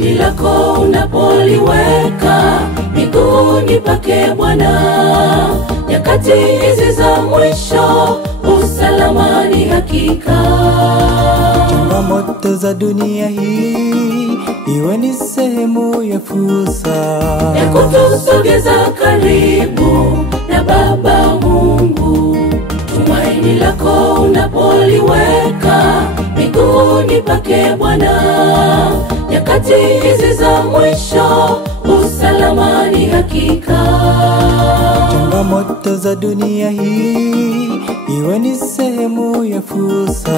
Tumaini lako unapoliweka miguuni pake Bwana, nyakati hizi za mwisho usalama ni hakika. Changamoto za dunia hii iwe ni sehemu ya fursa ya kutusogeza karibu na Baba Mungu. Tumaini lako unapoliweka miguuni pake Bwana, nyakati hizi za mwisho usalama ni hakika. Changamoto za dunia hii iwe ni sehemu ya fursa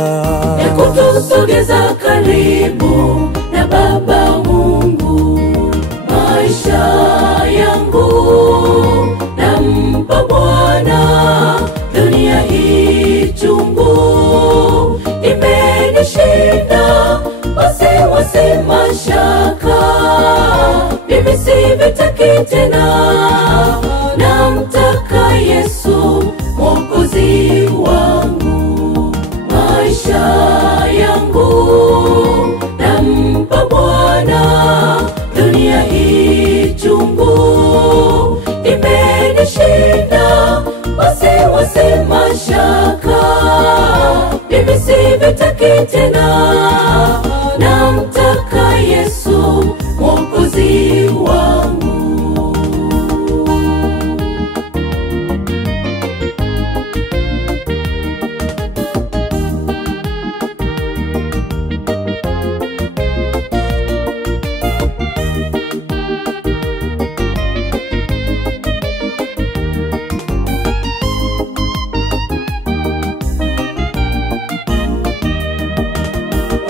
ya kutusogeza karibu na Baba Mungu. Maisha yangu nampa Bwana, dunia hii chungu imenishinda, wasiwasi mashaka mimi sivitaki tena, namtaka Yesu Mwokozi wangu. Maisha yangu nampa Bwana, dunia hii chungu imenishinda, wasiwasi mashaka mimi sivitaki tena, namtaka Yesu Mwokozi wangu.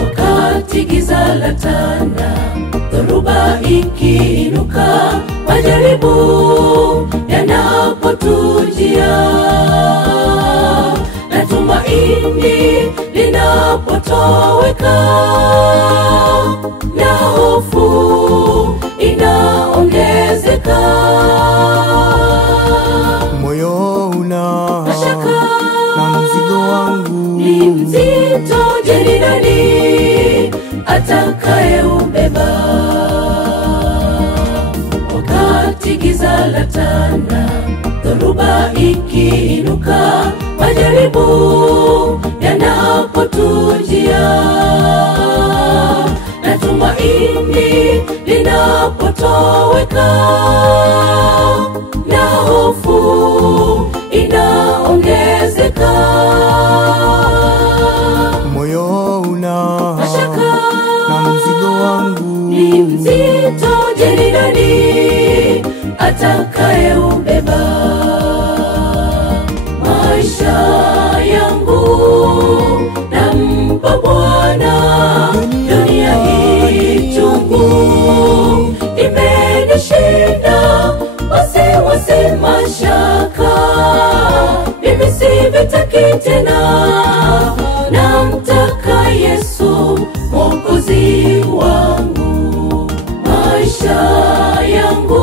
Wakati giza latanda, dhoruba ikiinuka, majaribu yanapotujia na tumaini linapotoweka na hofu inaongezeka, moyo una mashaka na mzigo wangu ni mzito. Je, ni nani atakayeubeba? Wakati giza latanda, dhoruba ikiinuka, majaribu yanapotujia na tumaini linapotoweka na hofu inaongezeka, moyo una mashaka na mzigo wangu ni mzito. Je, ni nani atakayeubeba? Maisha yangu nampa Bwana, dunia hii chungu imenishinda, wasiwasi mashaka mimi sivitaki tena, namtaka Yesu Mwokozi wangu. Maisha yangu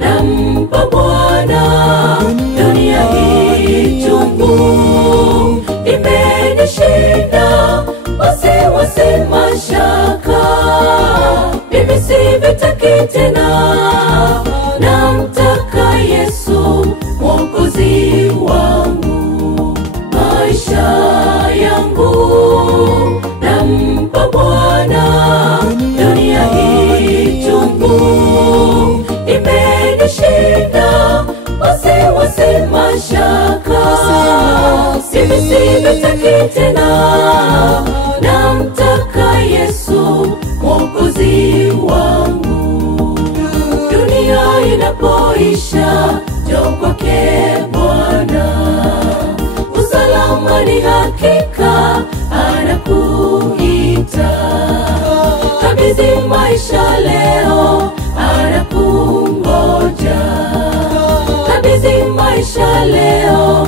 nampa Bwana, dunia hii chungu imenishinda, wasiwasi mashaka mimi sivitaki tena, namtaka Yesu Mwokozi wangu. Maisha yangu nampa Bwana, dunia hii chungu imenishinda, wasiwasi mashaka mimi sivitaki tena, namtaka Yesu Mwokozi wangu. Dunia inapoisha, njoo kwake Bwana, usalama ni hakika anakuita. Kabidhi maisha leo, anakungoja. Kabidhi maisha leo,